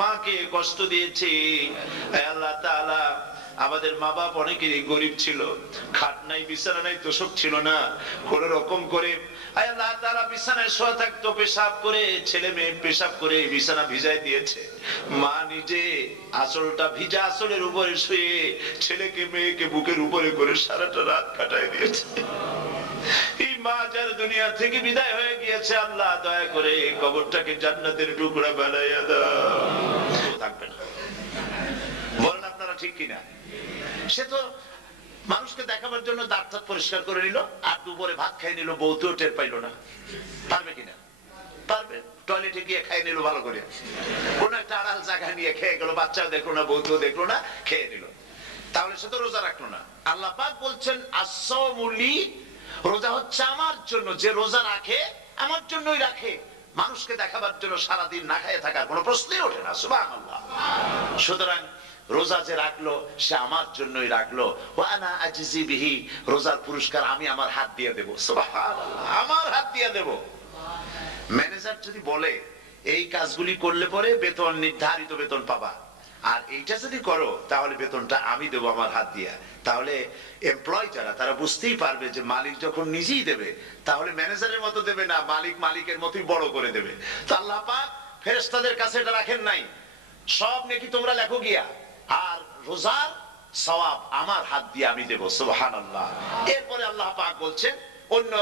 মাকে কষ্ট দিয়েছি। আল্লাহ তাআলা আমাদের মা বাপ অনেকেরই গরিব ছিল, খাট নাই, বিছানা নাই, তোষক ছিল না, কোন রকম করে আল্লাহ তাআলা বিছানায় শোয়া থাকতো, পেশাব করে, ছেলে মেয়ে পেশাব করে বিছানা ভিজাই দিয়েছে। মা নিজে আঁচলটা ভিজা আঁচলের উপরে শুয়ে ছেলেকে মেয়েকে বুকের উপরে করে সারাটা রাত কাটাই দিয়েছে। এই মা যার দুনিয়া থেকে বিদায় হয়ে গিয়েছে, আল্লাহ দয়া করে কবরটাকে জান্নাতের টুকরা বানাইয়া দাও। থাকবে না, বলেন আপনারা ঠিক কিনা? সে তো মানুষকে দেখাবার জন্য দাঁত দাঁত পরিষ্কার করে নিল, আর দুপুরে ভাত খাই নিল, বউতেও টের পাইল না। পারবে কিনা? পারবে। টয়লেটে গিয়ে খাই নিল ভালো করে, কোন একটা আড়াল জায়গায় নিয়ে খেয়ে গেল, বাচ্চাও দেখলো না, বউতেও দেখলো না, খেয়ে নিল। তাহলে সে তো রোজা রাখলো না। আল্লাহ পাক বলছেন আস-সাওমুলি, রোজা হচ্ছে আমার জন্য। যে রোজা রাখে আমার জন্যই রাখে, মানুষকে দেখাবার জন্য সারাদিন না খেয়ে থাকার কোনো প্রশ্নই ওঠে না। সুবহানাল্লাহ। সুতরাং রোজা যে রাখলো সে আমার জন্যই রাখলো। ওয়া আনা আজজি বিহি, রোজার পুরস্কার আমি আমার হাত দিয়ে দেব। সুবহানাল্লাহ, আমার হাত দিয়ে দেব। ম্যানেজার যদি বলে এই কাজগুলি করলে পরে বেতন, নির্ধারিত বেতন পাবা, আর এইটা যদি করো তাহলে বেতনটা আমি দেবো আমার হাত দিয়া, তাহলে এমপ্লয় যারা তারা বুঝতেই পারবে যে মালিক যখন নিজেই দেবে তাহলে ম্যানেজারের মতো দেবে না, মালিক মালিকের মতোই বড় করে দেবে। তো আল্লাহ পাক ফেরেশতাদের কাছে এটা রাখেন নাই, সব নেকি তোমরা লেখো গিয়া, আর রোজার সওয়াব আমার হাত দিয়ে আমি দেব। সুবহানাল্লাহ। এরপরে আল্লাহ পাক বলছেন, অন্য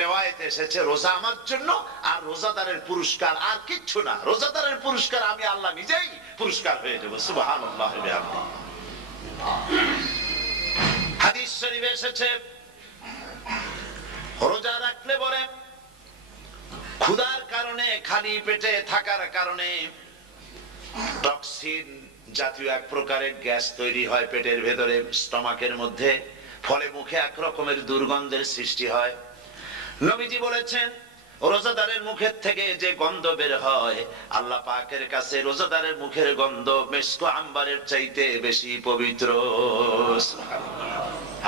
রিওয়ায়াতে এসেছে রোজা আমার জন্য, আর রোজাদারের পুরস্কার আর কিচ্ছু না, রোজাদারের পুরস্কার আমি আল্লাহ নিজেই পুরস্কার হয়ে যাব। সুবহানাল্লাহ। হাদিস শরীফে এসেছে রোজা রাখলে পরে ক্ষুধার কারণে, খালি পেটে থাকার কারণে টক্সিন জাতীয় এক প্রকারের গ্যাস তৈরি হয় পেটের ভেতরে, স্টমাকের মধ্যে, ফলে মুখে এক রকমের দুর্গন্ধের সৃষ্টি হয়। নবীজি বলেছেন রোজাদারের মুখের থেকে যে গন্ধ বের হয়, আল্লাহ পাকের কাছে রোজাদারের মুখের গন্ধ মিস্ক আম্বারের চাইতে বেশি পবিত্র।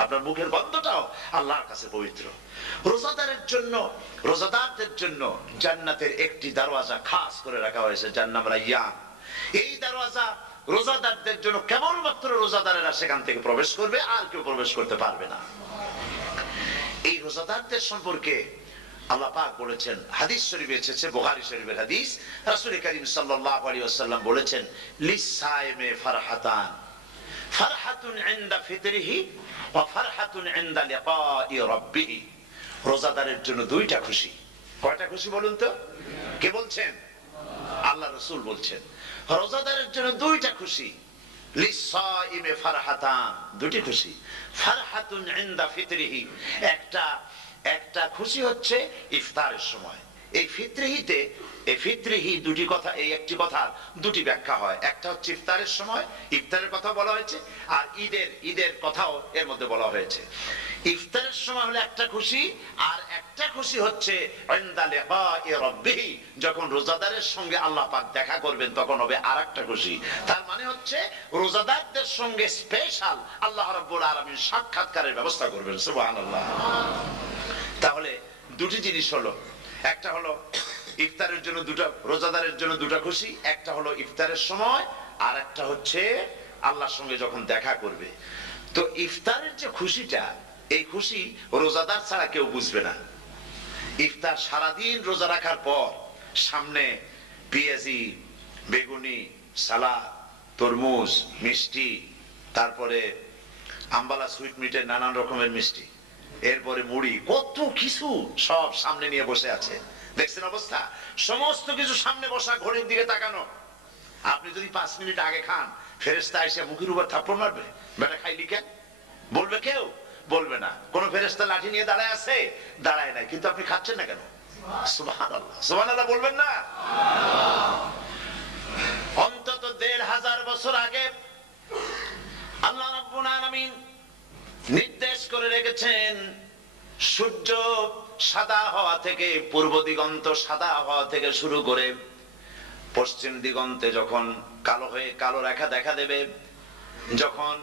আপনার মুখের গন্ধটাও আল্লাহর কাছে পবিত্র। রোজাদারের জন্য, রোজাদারদের জন্য জান্নাতের একটি দরওয়াজা খাস করে রাখা হয়েছে, যার নাম রায়্যান। এই দরওয়াজা রোজাদারদের জন্য, কেবলমাত্র রোজাদারেরা সেখান থেকে প্রবেশ করবে, আর কেউ প্রবেশ করতে পারবে না। এই রোজাদারদের সম্পর্কে আল্লাহ পাক বলেছেন, হাদিস শরীফে এসেছে, বুখারী শরীফের হাদিস, রাসূল করিম সাল্লাল্লাহু আলাইহি ওয়াসাল্লাম বলেছেন লিস-সাইমি ফারহাতান, ফারহাতুন ইনদা ফিতরিহি ওয়া ফারহাতুন ইনদা লিকাই রাব্বিহি। রোজাদারের জন্য দুইটা খুশি। কয়টা খুশি বলুন তো? কে বলছেন? আল্লাহ রাসূল বলছেন রোজাদারের জন্য দুইটা খুশি। লিস-সাইমি ফারহাতান, দুটি খুশি। ফারহাতুন ইনদা ফিতরিহি, একটা খুশি হচ্ছে ইফতারের সময়। এই ফিতরিহিতে, এই ফিতরিহি দুটি কথা, এই একটি কথার দুটি ব্যাখ্যা হয়। একটা হচ্ছে ইফতারের সময়, ইফতারের কথা বলা হয়েছে, আর ঈদের কথাও এর মধ্যে বলা হয়েছে। ইফতারের সময় হলো একটা খুশি, আর একটা খুশি হচ্ছে ইনদা লিকাই রাব্বিহি, যখন রোজাদারের সঙ্গে আল্লাহ পাক দেখা করবেন তখন হবে আরেকটা খুশি। তার মানে হচ্ছে রোজাদারদের সঙ্গে স্পেশাল আল্লাহ রাব্বুল আলামিন সাক্ষাৎকারের ব্যবস্থা করবেন। সুবহানাল্লাহ। তাহলে দুটি জিনিস হলো, একটা হলো ইফতারের জন্য দুটা, রোজাদারের জন্য দুটা খুশি, একটা হলো ইফতারের সময়, আর একটা হচ্ছে আল্লাহর সঙ্গে যখন দেখা করবে। তো ইফতারের যে খুশিটা, এই খুশি রোজাদার ছাড়া কেউ বুঝবে না। ইফতার সারাদিন রোজা রাখার পর সামনে পেঁয়াজি, বেগুনি, সালাদ, তরমুজ, মিষ্টি, তারপরে আম্বালা সুইট মিটের নানান রকমের মিষ্টি, এরপরে মুড়ি, কত কিছু সব সামনে নিয়ে বসে আছে। দেখছেন অবস্থা? সমস্ত কিছু সামনে বসা, ঘড়ির দিকে তাকানো। আপনি যদি 5 মিনিট আগে খান, ফেরেশতা এসে মুখের উপর থাপ্পড় মারবে, বেটা খাইলি কেন? বলবে কেউ? বলবে না। কোন ফেরেশতা লাঠি নিয়ে দাঁড়ায় আছে? দাঁড়ায় নাই, কিন্তু আপনি খাচ্ছেন না কেন? সুবহানাল্লাহ, সুবহানাল্লাহ বলবেন না? অন্তত 1500 বছর আগে আল্লাহ রাব্বুল আলামিন নির্দেশ করে রেখেছেন, সূর্য সাদা হওয়া থেকে, পূর্ব দিগন্ত সাদা হওয়া থেকে শুরু করে পশ্চিম দিগন্তে যখন কালো হয়ে কালো রেখা দেখা দেবে, যখন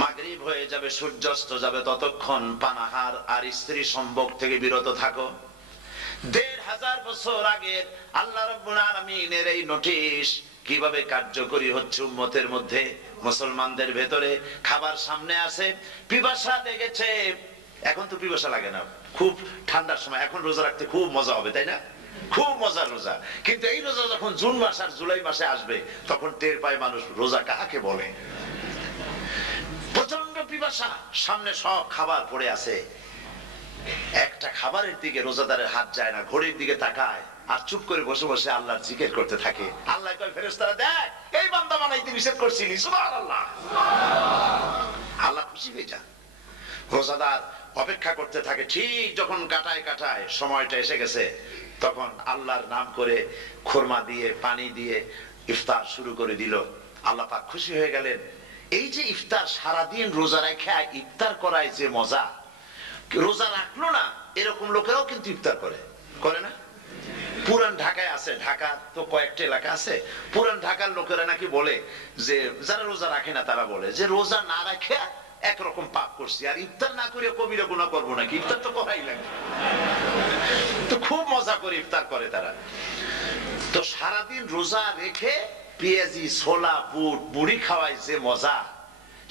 মাগরিব হয়ে যাবে, সূর্যাস্ত যাবে, ততক্ষণ পানাহার আর স্ত্রী সম্ভোগ থেকে বিরত থাকো। ১৫০০ বছর আগের আল্লাহ রাব্বুল আলামিনের এই নোটিশ কিভাবে কার্যকরী হচ্ছে উম্মতের মধ্যে, মুসলমানদের ভেতরে। খাবার সামনে আছে, পিপাসা লেগেছে। এখন তো পিপাসা লাগে না, খুব ঠান্ডার সময়, এখন রোজা রাখতে খুব মজা হবে, তাই না? খুব মজার রোজা। কিন্তু এই রোজা যখন জুন মাস আর জুলাই মাসে আসবে, তখন টের পায় মানুষ রোজা কাকে বলে। প্রচন্ড পিপাসা, সামনে সব খাবার পড়ে আছে, একটা খাবারের দিকে রোজাদারের হাত যায় না, ঘড়ির দিকে তাকায় আর চুপ করে বসে বসে আল্লাহর জিকির করতে থাকে। আল্লাহ কয়, ফেরেশতারা দেখ, এই বান্দা বানাইতে নিষেধ করছিলি, সুবহানাল্লাহ। আল্লাহ খুশি হয়ে যান। রোজাদার অপেক্ষা করতে থাকে, ঠিক যখন কাটায় কাটায় সময়টা এসে গেছে, তখন আল্লাহর নাম করে খুরমা দিয়ে পানি দিয়ে ইফতার শুরু করে দিল। আল্লাহ পাক খুশি হয়ে গেলেন। এই যে ইফতার, সারাদিন রোজা রেখে ইফতার করায় যে মজা, রোজা রাখলো না এরকম লোকেরাও কিন্তু ইফতার করে, করে না? পুরান ঢাকায় আছে, ঢাকা তো কয়েকটা এলাকা আছে, পুরান ঢাকার লোকেরা নাকি বলে যে, যারা রোজা রাখে না তারা বলে যে রোজা না রাখে একরকম পাপ করছি, আর ইফতার না করে কবিরা গুনাহ করবো নাকি, ইফতার তো করাই লাগে। তো খুব মজা করে ইফতার করে তারা। তো সারাদিন রোজা রেখে পেঁয়াজি, ছোলা, বুট, মুড়ি খাওয়ায় যে মজা,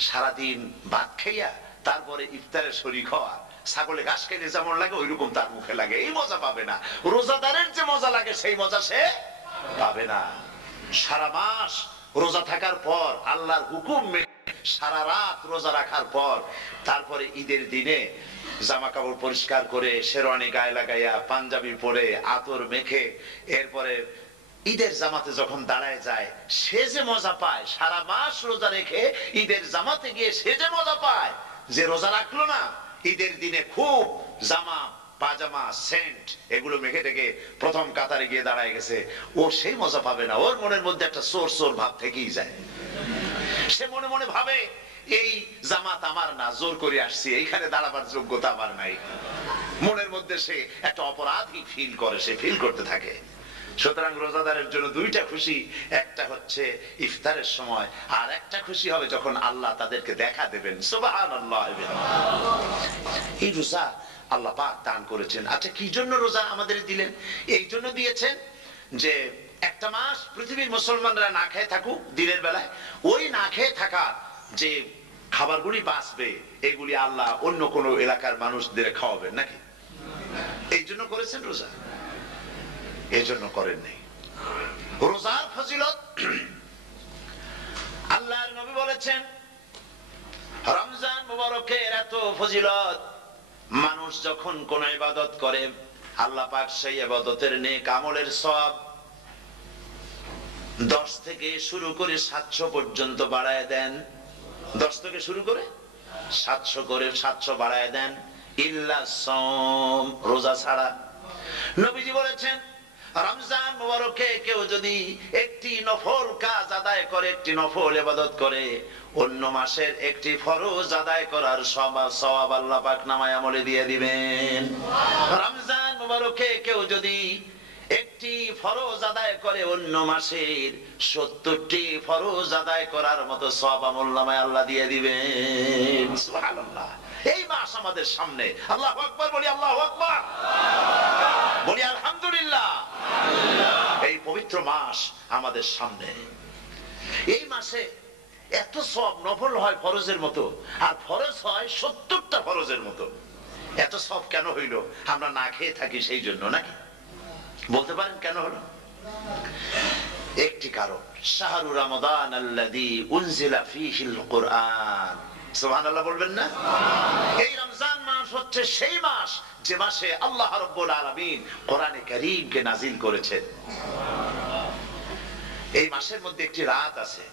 সারাদিন ভাত খাইয়া তারপরে ইফতারের শরীক হওয়া, ছাগলে ঘাস খেলে যেমন লাগে ওইরকম তার মুখে লাগে, এই মজা পাবে না। রোজাদারের যে মজা লাগে সেই মজা সে পাবে না। সারা মাস রোজা থাকার পর, আল্লাহর হুকুম মেনে সারা রাত রোজা রাখার পর, তারপরে ঈদের দিনে জামা কাপড় পরিষ্কার করে, শেরওয়ানি গায়ে লাগাইয়া, পাঞ্জাবি পরে, আতর মেখে, এরপরে ঈদের জামাতে যখন দাঁড়ায় যায়, সে যে মজা পায়, সারা মাস রোজা রেখে ঈদের জামাতে গিয়ে সে যে মজা পায়, যে রোজা রাখলো না, ঈদের দিনে খুব জামা, পাজামা, সেন্ট এগুলো মেখে টেকে প্রথম কাতারে গিয়ে দাঁড়ায় গেছে, ও সেই মজা পাবে না। ওর মনের মধ্যে একটা চোর চোর ভাব থেকেই যায়। সে মনে মনে ভাবে, এই জামাত আমার না, জোর করে আসছি, এইখানে দাঁড়াবার যোগ্যতা আমার নাই। মনের মধ্যে সে একটা অপরাধী ফিল করে, সে ফিল করতে থাকে। সুতরাং রোজাদারের জন্য দুইটা খুশি, একটা হচ্ছে ইফতারের সময়, আর একটা খুশি হবে যখন আল্লাহ তাদেরকে দেখা দেবেন। সুবহানাল্লাহ। এই রোজা আল্লাহ পাক দান করেছেন। আচ্ছা, কি জন্য রোজা আমাদের দিলেন? এই জন্য দিয়েছেন যে একটা মাস পৃথিবীর মুসলমানরা না খেয়ে থাকুক দিনের বেলায়, ওই না খেয়ে থাকা যে খাবারগুলি বাঁচবে, এগুলি আল্লাহ অন্য কোন এলাকার মানুষদের খাওয়াবেন নাকি? এই জন্য করেছেন রোজা, এই জন্য করেন নাই। রোজার ফজিলত আল্লাহর নবী বলেছেন, রমজান মুবারকের এত ফজিলত, মানুষ যখন কোন ইবাদত করে, আল্লাহ পাক সেই ইবাদতের নেক আমলের সওয়াব 10 থেকে শুরু করে 700 পর্যন্ত বাড়ায় দেন। 10 থেকে শুরু করে 700 করে 700 বাড়ায় দেন, ইল্লা সাওম, রোজা ছাড়া। নবীজি বলেছেন, রমজান মুবারকে কেউ যদি একটি নফল কাজ আদায় করে, একটি নফল ইবাদত করে, অন্য মাসের একটি ফরজ আদায় করার সওয়াব আল্লাহ পাক নামায়ে আমলে দিয়ে দিবেন। রমজান মুবারকে কেউ যদি একটি ফরজ আদায় করে, অন্য মাসের 70টি ফরজ আদায় করার মতো সওয়াব আমলনামায় আল্লাহ দিয়ে দিবেন। সুবহানাল্লাহ। এই মাস আমাদের সামনে, আল্লাহু আকবার বলি, আল্লাহু আকবার বলি, আলহামদুলিল্লাহ। এই পবিত্র মাস আমাদের সামনে, এই মাসে এত সওয়াব, নফল হয় ফরজের মতো, আর ফরজ হয় 70টা ফরজের মতো। এত সওয়াব কেন হইল? আমরা না খেয়ে থাকি সেই জন্য নাকি? বলতে পারেন কেন হলো? একটি কারণ, শাহরু রমাদান আল্লাযী উনজিলা ফীহিল কুরআন। সুবহানাল্লাহ বলবেন না? এই রমজান মাস হচ্ছে সেই মাস যে মাসে আল্লাহ রাব্বুল আলামিন কোরআনে কারীমকে নাজিল করেছেন। এই মাসের মধ্যে একটি রাত আছে,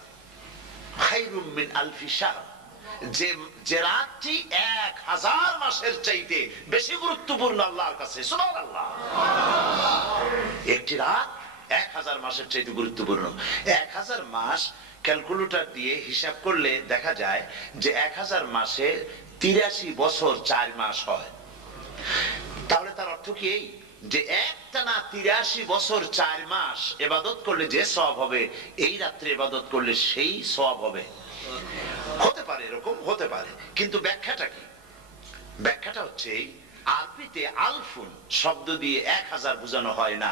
খায়রুম মিন আলফি শাহর, যে রাতটি 1000 মাসের চাইতে বেশি গুরুত্বপূর্ণ আল্লাহর কাছে। সুবহানাল্লাহ। একটি রাত 1000 মাসের চাইতে গুরুত্বপূর্ণ। 1000 মাস ক্যালকুলেটর দিয়ে হিসাব করলে দেখা যায় যে 1000 মাসে 83 বছর 4 মাস হয়। তাহলে তার অর্থ কি এই যে একটানা 83 বছর 4 মাস ইবাদত করলে যে সওয়াব হবে, এই রাত্রে ইবাদত করলে সেই সওয়াব হবে? হতে পারে, এরকম হতে পারে, কিন্তু ব্যাখ্যাটা কি? ব্যাখ্যাটা হচ্ছে আরবিতে আলফুন শব্দ দিয়ে 1000 বোঝানো হয় না।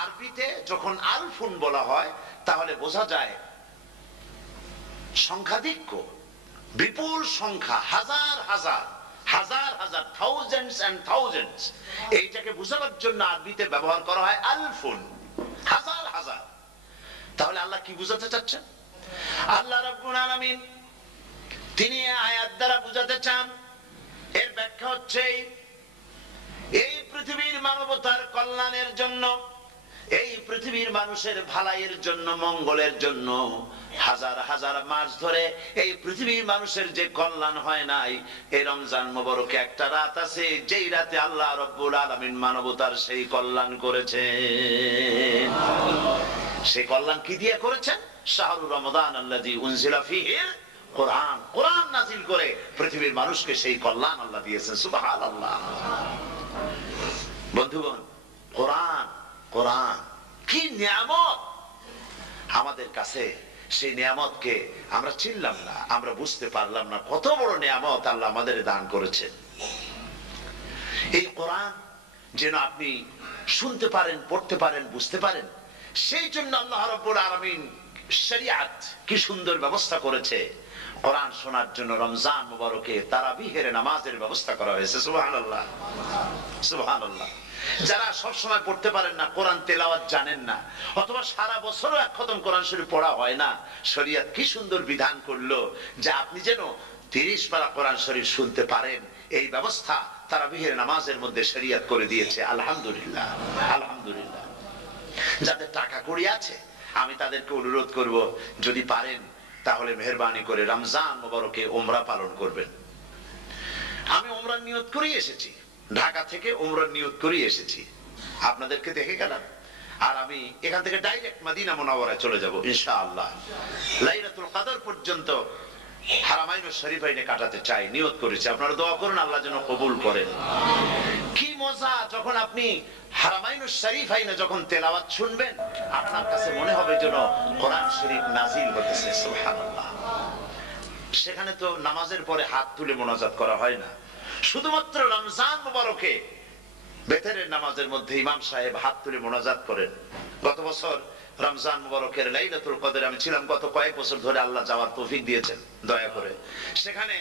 আরবিতে যখন আলফুন বলা হয় তাহলে বোঝা যায় সংখ্যাধিক্য, বিপুল সংখ্যা, হাজার হাজার হাজার হাজার, থাউজেন্ডস এন্ড থাউজেন্ডস, এইটাকে বোঝানোর জন্য আরবিতে ব্যবহার করা হয় আলফুন, হাজার হাজার। তাহলে আল্লাহ কি বুঝাতে চাচ্ছেন? আল্লাহ রাব্বুল আলামিন তিনি আয়াত দ্বারা বুঝাতে চান, এর ব্যাখ্যা হচ্ছে এই পৃথিবীর মানবতার কল্যাণের জন্য, এই পৃথিবীর মানুষের ভালাইয়ের জন্য, মঙ্গলের জন্য হাজার হাজার মাস ধরে এই পৃথিবীর মানুষের যে কল্যাণ হয় নাই, এই রমজান মোবারকে একটা রাত আছে যেই রাতে আল্লাহ রাব্বুল আলামিন মানবতার সেই কল্যাণ করেছেন। সেই কল্যাণ কি দিয়ে করেছেন? শাহরুর রমাদান আল্লাযী উনজিলা ফীহিল কোরআন, কোরআন নাযিল করে পৃথিবীর মানুষকে সেই কল্যাণ আল্লাহ দিয়েছেন। সুবহানাল্লাহ। বন্ধুগণ, কোরআন, কোরআন কি নিয়ামত আমাদের কাছে! সেই নিয়ামতকে আমরা চিনলাম না, আমরা বুঝতে পারলাম না কত বড় নিয়ামত আল্লাহ আমাদের দান করেছেন। এই কোরআন যেন আপনি শুনতে পারেন, পড়তে পারেন, বুঝতে পারেন, সেই জন্য আল্লাহ রাব্বুল আলামিন শরিয়াত কি সুন্দর ব্যবস্থা করেছে। কোরআন শোনার জন্য রমজান মুবারকে তারাবিহের নামাজের ব্যবস্থা করা হয়েছে। সুবহানাল্লাহ, সুবহানাল্লাহ। যারা সব সময় পড়তে পারেন না, কোরআন তেলাওয়াত জানেন না, অথবা সারা বছরও এক খতম কোরআন শরীফ পড়া হয় না, শরিয়ত কি সুন্দর বিধান করলো যে আপনি যেন 30 পারা কোরআন শরীফ শুনতে পারেন, এই ব্যবস্থা তারাবিহের নামাজের মধ্যে শরিয়ত করে দিয়েছে। আলহামদুলিল্লাহ, আলহামদুলিল্লাহ। যাদের টাকা কড়ি আছে আমি তাদেরকে অনুরোধ করব, যদি পারেন তাহলে মেহেরবানি করে রমজান মুবারকে উমরা পালন করবেন। আমি উমরার নিয়ত করে এসেছি, ঢাকা থেকে উমরার নিয়ত করে এসেছি, আপনাদেরকে দেখে গেলাম। আর আমি এখান থেকে ডাইরেক্ট মদিনা মুনাওয়ারায় চলে যাব ইনশাআল্লাহ। লাইলাতুল কদর পর্যন্ত হারামাইনুশ শরীফাইনে কাটাতে চাই, নিয়ত করেছি। আপনারা দোয়া করুন আল্লাহ যেন কবুল করেন। কি মজা যখন আপনি হারামাইনুশ শরীফাইনে যখন তেলাওয়াত শুনবেন, আপনার কাছে মনে হবে যেন কোরআন শরীফ নাজিল হতেছে। সুবহানাল্লাহ। সেখানে তো নামাজের পরে হাত তুলে মোনাজাত করা হয় না, শুধুমাত্র রমজান মুবারকে বেতেরের নামাজের মধ্যে ইমাম সাহেব হাত তুলে মোনাজাত করেন। গত বছর রমজান মুবারকের লাইলাতুল কদরে আমি ছিলাম, গত কয়েক বছর ধরে আল্লাহ যাওয়ার তৌফিক দিয়েছেন দয়া করে। সেখানে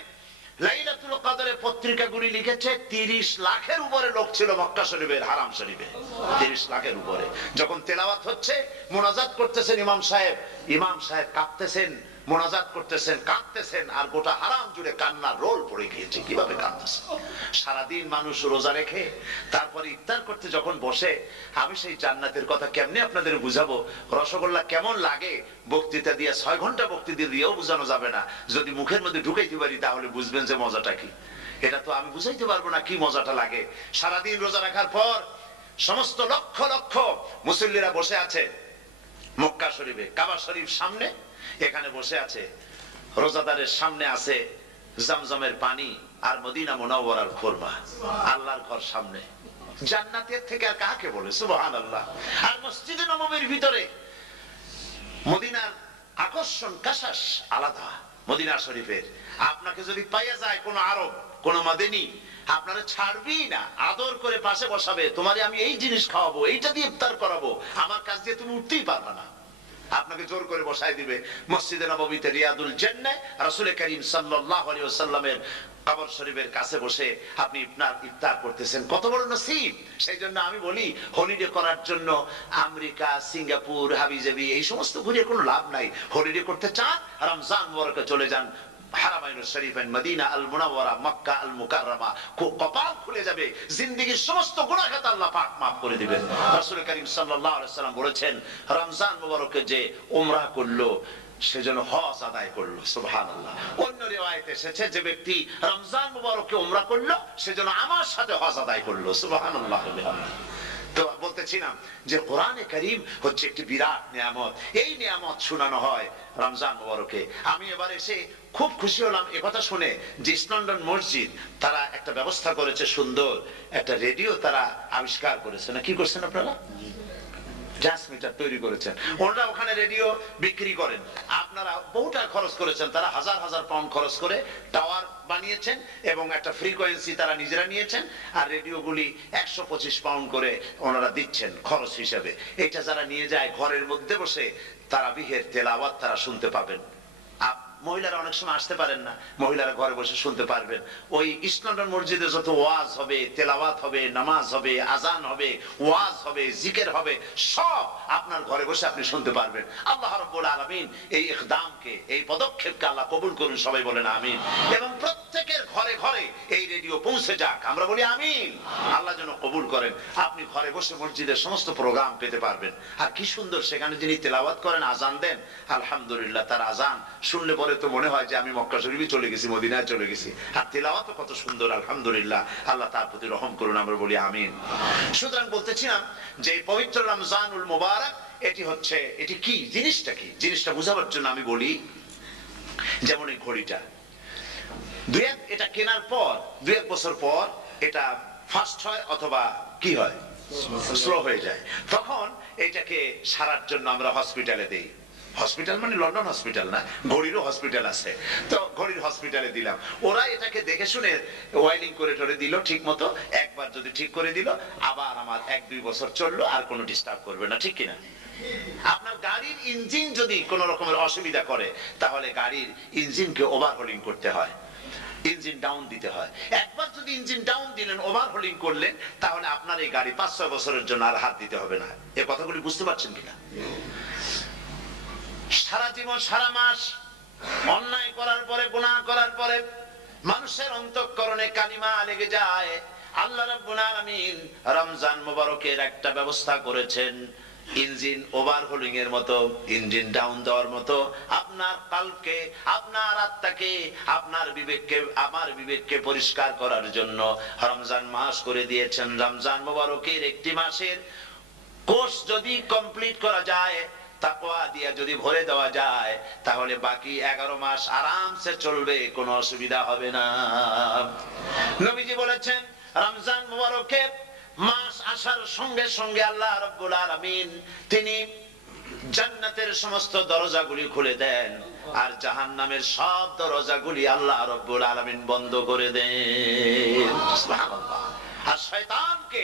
লাইলাতুল কদরে পত্রিকাগুলি লিখেছে 30 লাখের উপরে লোক ছিল মক্কা শরীফের, হারাম শরীফে 30 লাখের উপরে। যখন তেলাওয়াত হচ্ছে, মোনাজাত করতেছেন ইমাম সাহেব কাঁপতেছেন, মোনাজাত করতেছেন, কাঁদতেছেন, আর গোটা হারাম জুড়ে কান্নার রোল পড়ে গিয়েছে। কিভাবে কাঁদতেছে! সারাদিন মানুষ রোজা রেখে তারপরে ইফতার করতে যখন বসে, আমি সেই জান্নাতের কথা কেমনে আপনাদের বুঝাবো? রসগোল্লা কেমন লাগে বক্তৃতা দিয়ে 6 ঘন্টা বক্তৃতা দিয়েও বোঝানো যাবে না। যদি মুখের মধ্যে ঢুকাইতে পারি তাহলে বুঝবেন যে মজাটা কি। এটা তো আমি বুঝাইতে পারবো না কি মজাটা লাগে। সারাদিন রোজা রাখার পর সমস্ত লক্ষ লক্ষ মুসল্লিরা বসে আছে মক্কা শরীফে, কাবা শরীফ সামনে, এখানে বসে আছে। রোজাদারের সামনে আছে জমজমের পানি আর মদিনা মুনাওয়ারার খুরমা। আল্লাহর ঘর সামনে, জান্নাতের থেকে আর কাকে বলে! সুবহানাল্লাহ। আর মসজিদে নববীর ভিতরে মদিনার আকর্ষণ কাশাস আলাদা। মদিনা শরীফের আপনাকে যদি পাইয়া যায় কোন আরব, কোন মাদানী, আপনারা ছাড়বি না, আদর করে পাশে বসাবে, তোমারে আমি এই জিনিস খাওয়াবো, এইটা দিয়ে ইফতার করাবো, আমার কাছ দিয়ে তুমি উঠতেই পারবে না, আপনাকে জোর করে বসায় দিবে। মসজিদে নববীতে রিয়াদুল জান্নাহ রাসূল করিম সাল্লাল্লাহু আলাইহি ওয়াসাল্লামের কবর শরীফের কাছে বসে আপনি ইফতার করতেছেন, কত বড় নসিব! সেই জন্য আমি বলি, হলিডে করার জন্য আমেরিকা, সিঙ্গাপুর, হাবিজাবি এই সমস্ত ঘুরে কোনো লাভ নাই। হলিডে করতে চান, রমজান মুবারকে চলে যান হারামাইনুশ শরীফাইন, মদিনা আল মুনাওয়ারা, মক্কা আল মুকাররমা। কপাল খুলে যাবে, জিন্দেগীর সমস্ত গুনাহ খাতা আল্লাহ পাক maaf করে দিবেন। রাসূল করিম সাল্লাল্লাহু আলাইহি ওয়াসাল্লাম বলেছেন, রমজান মুবারকে যে উমরা করলো সেজন্য হজ আদায় করলো। সুবহানাল্লাহ। অন্য রিওয়ায়াতে এসেছে, যে ব্যক্তি রমজান মুবারকে উমরা করলো সেজন্য আমার সাথে হজ আদায় করলো। সুবহানাল্লাহ। তো বলতেছিলাম যে কোরআনে কারীম হচ্ছে একটি বিরাট নিয়ামত। এই নিয়ামত শোনানো হয় রমজান মুবারকে। আমি এবার এসে খুব খুশি হলাম একথা শুনে যে ইস্ট লন্ডন মসজিদ তারা একটা ব্যবস্থা করেছে, সুন্দর একটা রেডিও তারা আবিষ্কার করেছে। না কি করছেন আপনারা? ট্রান্সমিটার তৈরি করেছেন। ওনারা ওখানে রেডিও বিক্রি করেন। আপনারা বহুটা খরচ করেছেন, তারা হাজার হাজার পাউন্ড খরচ করে টাওয়ার বানিয়েছেন এবং একটা ফ্রিকোয়েন্সি তারা নিজেরা নিয়েছেন, আর রেডিওগুলি 125 পাউন্ড করে ওনারা দিচ্ছেন খরচ হিসেবে। এটা যারা নিয়ে যায় ঘরের মধ্যে বসে তারাবিহের তেলাওয়াত তারা শুনতে পাবেন। মহিলারা অনেক সময় আসতে পারেন না, মহিলারা ঘরে বসে শুনতে পারবেন। ওই ইস্টলন্ডন মসজিদে যত ওয়াজ হবে, তেলাওয়াত হবে, নামাজ হবে, আজান হবে, ওয়াজ হবে, জিকির হবে, সব আপনার ঘরে বসে আপনি শুনতে পারবেন। আল্লাহ রাব্বুল আলামিন এই ইকদামকে, এই পদক্ষেপকে আল্লাহ কবুল করুন, সবাই বলেন আমিন। এবং প্রত্যেকের ঘরে ঘরে এই রেডিও পৌঁছে যাক, আমরা বলি আমিন। আল্লাহ যেন কবুল করেন। আপনি ঘরে বসে মসজিদের সমস্ত প্রোগ্রাম পেতে পারবেন। আর কি সুন্দর সেখানে যিনি তেলাওয়াত করেন, আজান দেন, আলহামদুলিল্লাহ, তার আজান শুনলে পরে তো মনে হয় যে আমি মক্কা শরীফে চলে গেছি, মদিনায় চলে গেছি। আর তেলাওয়াত কত সুন্দর, আলহামদুলিল্লাহ। আল্লাহ তার প্রতি রহম করুন, আমরা বলি আমিন। সুতরাং বলতেছিলাম যে এই পবিত্র রমজানুল মুবারক, এটি কি, জিনিসটা কি, জিনিসটা বোঝাবার জন্য আমি বলি, যেমন এই ঘড়িটা এটা কেনার পর 2-1 বছর পর এটা ফাস্ট হয় অথবা কি হয়, স্লো হয়ে যায়। তখন এটাকে সারার জন্য আমরা হসপিটালে দেই। হসপিটাল মানে লন্ডন হসপিটাল না, ঘড়িরও হসপিটাল আছে, তো ঘড়ির হসপিটালে দিলাম। ওরা এটাকে দেখে শুনে ওয়াইলিং করে টরে দিল ঠিক মতো। একবার যদি ঠিক করে দিল, আবার আমার 1-2 বছর চললো, আর কোনো ডিস্টার্ব করবে না, ঠিক কিনা? আপনার গাড়ির ইঞ্জিন যদি কোনো রকমের অসুবিধা করে, তাহলে গাড়ির ইঞ্জিনকে ওভারহোলিং করতে হয়, ইঞ্জিন ডাউন দিতে হয়। একবার যদি ইঞ্জিন ডাউন দিলেন, ওভারহোলিং করলেন, তাহলে আপনার এই গাড়ি 5-6 বছরের জন্য আর হাত দিতে হবে না। এই কথাগুলি বুঝতে পারছেন কিনা? সারা জীবন, সারা মাস অন্যায় করার পরে, গুনাহ করার পরে মানুষের অন্তঃকরণে কালিমা লেগে যায়। আল্লাহ রাব্বুল আলামিন রমজান মুবারকের একটা ব্যবস্থা করেছেন, ইঞ্জিন ওভারহোলিং এর মতো, ইঞ্জিন ডাউন দেওয়ার মতো। আপনার কালকে, আপনার আত্মাকে, আপনার বিবেককে, আমার বিবেককে পরিষ্কার করার জন্য রমজান মাস করে দিয়েছেন। রমজান মুবারকের একটি মাসের কোর্স যদি কমপ্লিট করা যায়, তাকওয়া দিয়া যদি ভরে দেওয়া যায়, তাহলে বাকি 11 মাস আরামসে চলবে, কোনো অসুবিধা হবে না। নবীজি বলেছেন, রমজান মুবারকের মাস আসার সঙ্গে সঙ্গে আল্লাহ রাব্বুল আলামিন তিনি জান্নাতের সমস্ত দরজাগুলি খুলে দেন, আর জাহান্নামের সব দরজাগুলি আল্লাহ রাব্বুল আলামিন বন্ধ করে দেন। সুবহানাল্লাহ। আর শয়তানকে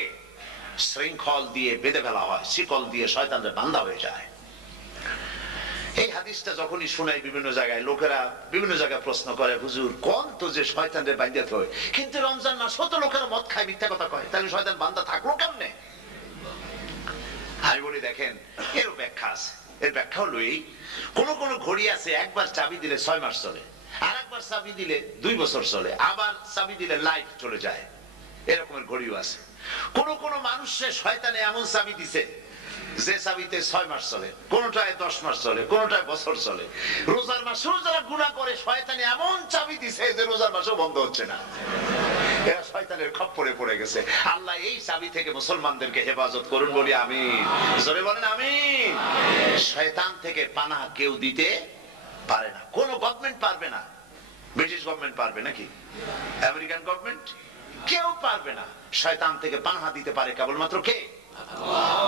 শৃঙ্খল দিয়ে বেঁধে ফেলা হয়, শিকল দিয়ে শয়তানদের বান্ধা হয়ে যায়। এই হাদিসটা যখনই শোনাই বিভিন্ন জায়গায়, লোকেরা বিভিন্ন জায়গায় প্রশ্ন করে, হুজুর কোন তো যে শয়তানদের বাঁধতে হয়, কিন্তু রমজান মাস হতো লোকেরা মদ খায়, মিথ্যা কথা কয়, তাহলে শয়তান বান্ধা থাকলো কেমনে? আমি বলি, দেখেন, এর ব্যাখ্যা আছে। এর ব্যাখ্যা হলো এই, কোন কোন ঘড়ি আছে একবার চাবি দিলে 6 মাস চলে, আর একবার চাবি দিলে 2 বছর চলে, আবার চাবি দিলে লাইফ চলে যায়। এরকমের ঘড়িও আছে। কোন কোন মানুষের শয়তানে এমন চাবি দিছে যে চাবিতে 6 মাস চলে, কোনটায় 10 মাস চলে, কোনটায় বছর চলে। রোজার মাসেও যারা গুনাহ করে, শয়তানে এমন চাবি দিছে যে রোজার মাসেও বন্ধ হচ্ছে না। এরা শয়তানের খপ্পরে পড়ে গেছে। আল্লাহ এই চাবি থেকে মুসলমানদেরকে হেফাজত করুন, বলি আমিন। জোরে বলেন আমিন। শয়তান থেকে পানাহ কেউ দিতে পারে না, কোন গভর্নমেন্ট পারবে না। ব্রিটিশ গভর্নমেন্ট পারবে নাকি? American government? কেউ পারবে না। শয়তান থেকে পানাহ দিতে পারে কেবলমাত্র কে?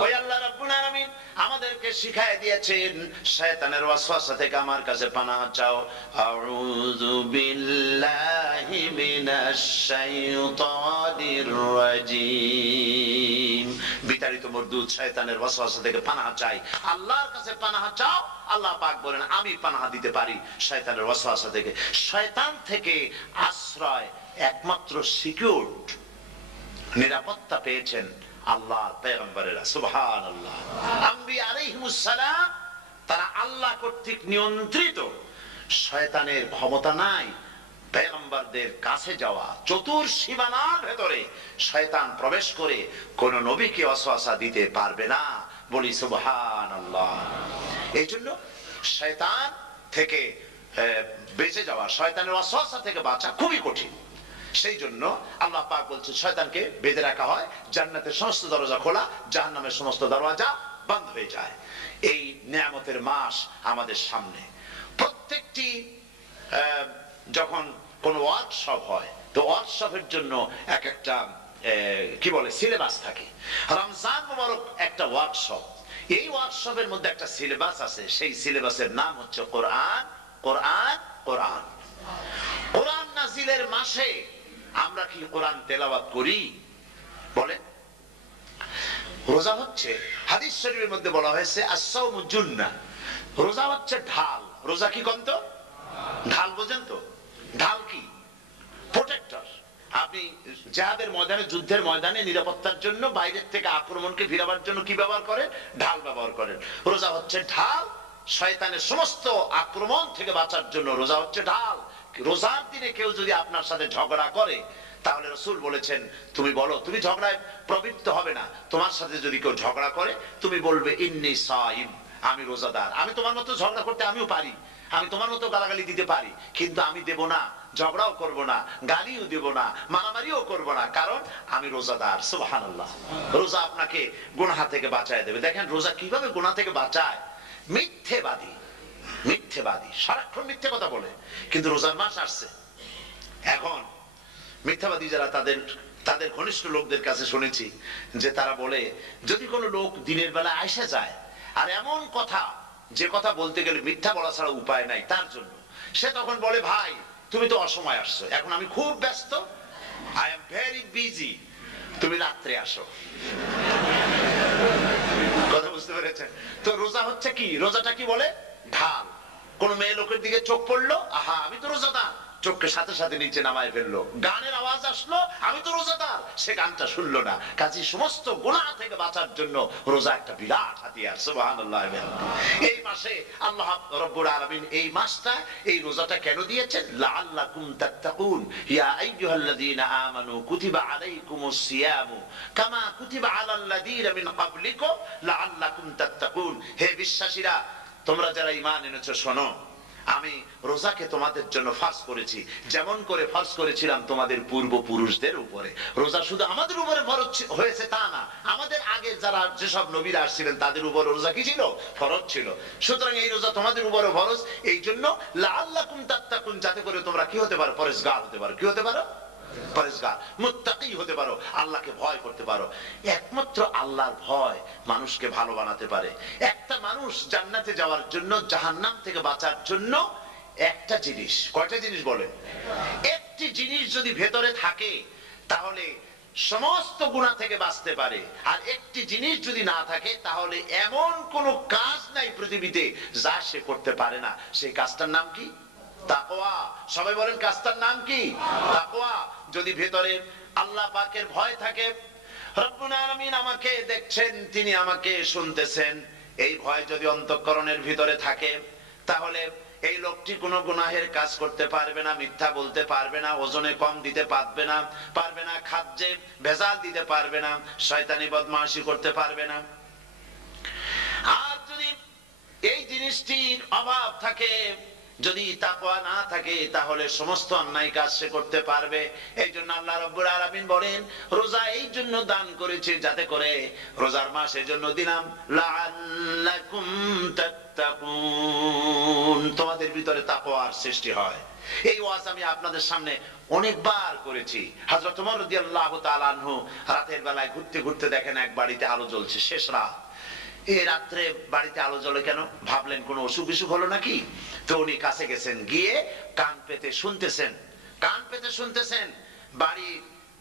ওই আল্লাহ রাব্বুল আলামিন আমাদেরকে শিখায় দিয়েছেন, শয়তানের ওয়াসওয়াসা থেকে আমার কাছে পানাহ চাও। আউযু বিল্লাহি মিনাশ শাইতানির রাজীম। বিতাড়িত মরদুদ শয়তানের ওয়াসওয়াসা থেকে পানাহ চাই, আল্লাহর কাছে পানাহ চাও। আল্লাহ পাক বলেন, আমি পানাহ দিতে পারি শয়তানের ওয়াসওয়াসা থেকে। শয়তান থেকে আশ্রয় একমাত্র সিকিউরড, নিরাপত্তা পেয়েছেন আল্লাহর পয়গম্বরেরা। সুবহানাল্লাহ। আম্বিয়া আলাইহিমুস সালাম তারা আল্লাহ কর্তৃক নিয়ন্ত্রিত। শয়তানের ক্ষমতা নাই পয়গম্বরদের কাছে যাওয়া। চতুর্সীমানার ভেতরে শয়তান প্রবেশ করে কোন নবীকে ওয়াসওয়াসা দিতে পারবে না, বলি সুবহানাল্লাহ। এই জন্য শয়তান থেকে বেঁচে যাওয়া, শয়তানের ওয়াসওয়াসা থেকে বাঁচা খুবই কঠিন। সেই জন্য আল্লাহ পাক বলছেন, শয়তানকে বেঁধে রাখা হয়, জান্নাতের সমস্ত দরজা খোলা, জাহান্নামের সমস্ত দরজা বন্ধ হয়ে যায়। এই নিয়ামতের মাস আমাদের সামনে। প্রত্যেকটি যখন কোন ওয়ার্কশপ হয়, তো ওয়ার্কশপের জন্য এক একটা কি বলে সিলেবাস থাকে। রমজান মুবারক একটা ওয়ার্কশপ। এই ওয়ার্কশপের মধ্যে একটা সিলেবাস আছে, সেই সিলেবাসের নাম হচ্ছে কোরআন। কোরআন কোরআন কোরআন নাজিলের মাসে আমরা কি কোরআন তেলাওয়াত করি? বলে রোজা হচ্ছে, হাদিস শরীফের মধ্যে বলা হয়েছে আস-সাওমু জুন্নাহ, রোজা হচ্ছে ঢাল। রোজা কি কন্ত? ঢাল বোঝেন তো? ঢাল কি? প্রোটেক্টর। আপনি জিহাদের ময়দানে, যুদ্ধের ময়দানে নিরাপত্তার জন্য, বাইরের থেকে আক্রমণকে ভিড়াবার জন্য কি ব্যবহার করেন? ঢাল ব্যবহার করেন। রোজা হচ্ছে ঢাল, শয়তানের সমস্ত আক্রমণ থেকে বাঁচার জন্য রোজা হচ্ছে ঢাল। রোজার দিনে কেউ যদি আপনার সাথে ঝগড়া করে, তাহলে রাসূল বলেছেন তুমি বলো, তুমি ঝগড়ায় প্রবৃত্ত হবে না। তোমার সাথে যদি কেউ ঝগড়া করে, তুমি বলবে ইন্নী সাইম, আমি রোজাদার। আমি তোমার মতো ঝগড়া করতে আমিও পারি, আমি তোমার মতো গালাগালি দিতে পারি, কিন্তু আমি দেব না, ঝগড়াও করব না, গালিও দেব না, মারামারিও করব না, কারণ আমি রোজাদার। সুবহানাল্লাহ। রোজা আপনাকে গুনাহ থেকে বাঁচায় দেবে। দেখেন রোজা কিভাবে গুনাহ থেকে বাঁচায়। মিথ্যেবাদী, মিথ্যেবাদী সারাক্ষণ মিথ্যে কথা বলে, কিন্তু রোজার মাস আসছে, এখন মিথ্যাবাদী যারা, তাদের ঘনিষ্ঠ লোকদের কাছে শুনেছি যে তারা বলে, যদি কোনো লোক দিনের বেলা আইসা যায় আর এমন কথা, যে কথা বলতে গেলে মিথ্যা বলা ছাড়া উপায় নাই তার জন্য, সে তখন বলে ভাই তুমি তো অসময় আসছো, এখন আমি খুব ব্যস্ত, আই এম ভেরি বিজি, তুমি রাত্রে আসো। কথা বুঝতে পেরেছেন তো? রোজা হচ্ছে কি? রোজাটা কি বলে? ঢাল। কোন মেয়ে লোকের দিকে চোখ পড়লো, আহা আমি তো রোজাদার, চোখকে সাথে সাথে নিচে নামায় ফেললো। গানের আওয়াজ আসলো, আমি তো রোজাদার, সে গানটা শুনলো না। কাজী সমস্ত গুনাহ থেকে বাঁচার জন্য রোজা একটা বিরাট হাতিয়ার। সুবহানাল্লাহ। এই মাসে আল্লাহ রাব্বুল আলামিন এই মাসটা, এই রোজাটা কেন দিয়েছেন? লাআল্লাকুম তাত্তাকুন, ইয়া আইয়ুহাল্লাযীনা আমানু কুতিবা আলাইকুমুস সিয়ামু কামা কুতিবা আলাল্লাযীনা মিন ক্বাবলিকুম লাআল্লাকুম তাত্তাকুন। হে বিশ্বাসীরা, তোমরা যারা ঈমান এনেছো, শোনো, আমি রোজাকে তোমাদের জন্য ফরজ করেছি, যেমন করে ফরজ করেছিলাম তোমাদের পূর্বপুরুষদের উপরে। রোজা শুধু আমাদের উপরে ফরজ হয়েছে তা না, আমাদের আগে যারা যেসব নবীরা আসছিলেন তাদের উপর রোজা কি ছিল? ফরজ ছিল। সুতরাং এই রোজা তোমাদের উপরে ফরজ, এই জন্য লাআল্লাকুম তাত্তাকুন, যাতে করে তোমরা কি হতে পারো? পরেজগার হতে পারো। কি হতে পারো? পরেজগার, মুত্তাকি হতে পারো, আল্লাহকে ভয় করতে পারো। একমাত্র আল্লাহর ভয় মানুষকে ভালো বানাতে পারে। একটা মানুষ জান্নাতে যাওয়ার জন্য, জাহান্নাম থেকে বাঁচার জন্য একটা জিনিস, কয়টা জিনিস বলেন? একটি জিনিস যদি ভেতরে থাকে তাহলে সমস্ত গুনাহ থেকে বাঁচতে পারে। আর একটি জিনিস যদি না থাকে তাহলে এমন কোন কাজ নাই পৃথিবীতে যা সে করতে পারে না। সেই কাজটার নাম কি? তাকওয়া। সবাই বলেন কাজটার নাম কি? তাকওয়া। যদি ভেতরে আল্লাহ পাকের ভয় থাকে, রব্বুল আলামিন আমাকে দেখছেন, তিনি আমাকে শুনতেছেন, এই ভয় যদি অন্তঃকরণের ভিতরে থাকে, তাহলে এই লোকটি কোনো গুনাহের কাজ করতে পারবে না, মিথ্যা বলতে পারবে না, ওজনে কম দিতে পারবে না, খাদ্যে ভেজাল দিতে পারবে না, শয়তানি বদমাশি করতে পারবে না। আর যদি এই জিনিসটির অভাব থাকে, যদি তাকওয়া না থাকে, তাহলে সমস্ত অন্যায় কাজ সে করতে পারবে। এই জন্য আল্লাহ রাব্বুল আলামিন বলেন, রোজা এই জন্য দান করেছে যাতে করে, রোজার মাস এই জন্য দিলাম, লাআল্লাকুম তাত্তাকুন, তোমাদের ভিতরে তাকওয়ার সৃষ্টি হয়। এই ওয়াজ আমি আপনাদের সামনে অনেকবার করেছি। হযরত ওমর রাদিয়াল্লাহু তাআলা আনহু রাতের বেলায় ঘুরতে ঘুরতে দেখেন এক বাড়িতে আলো জ্বলছে, শেষ রাত। এই রাত্রে বাড়িতে আলো জ্বলে কেন? ভাবলেন কোন অসুখ বিসুখ হলো নাকি। তো উনি কাছে গেছেন, গিয়ে কান পেতে শুনতেছেন। বাড়ির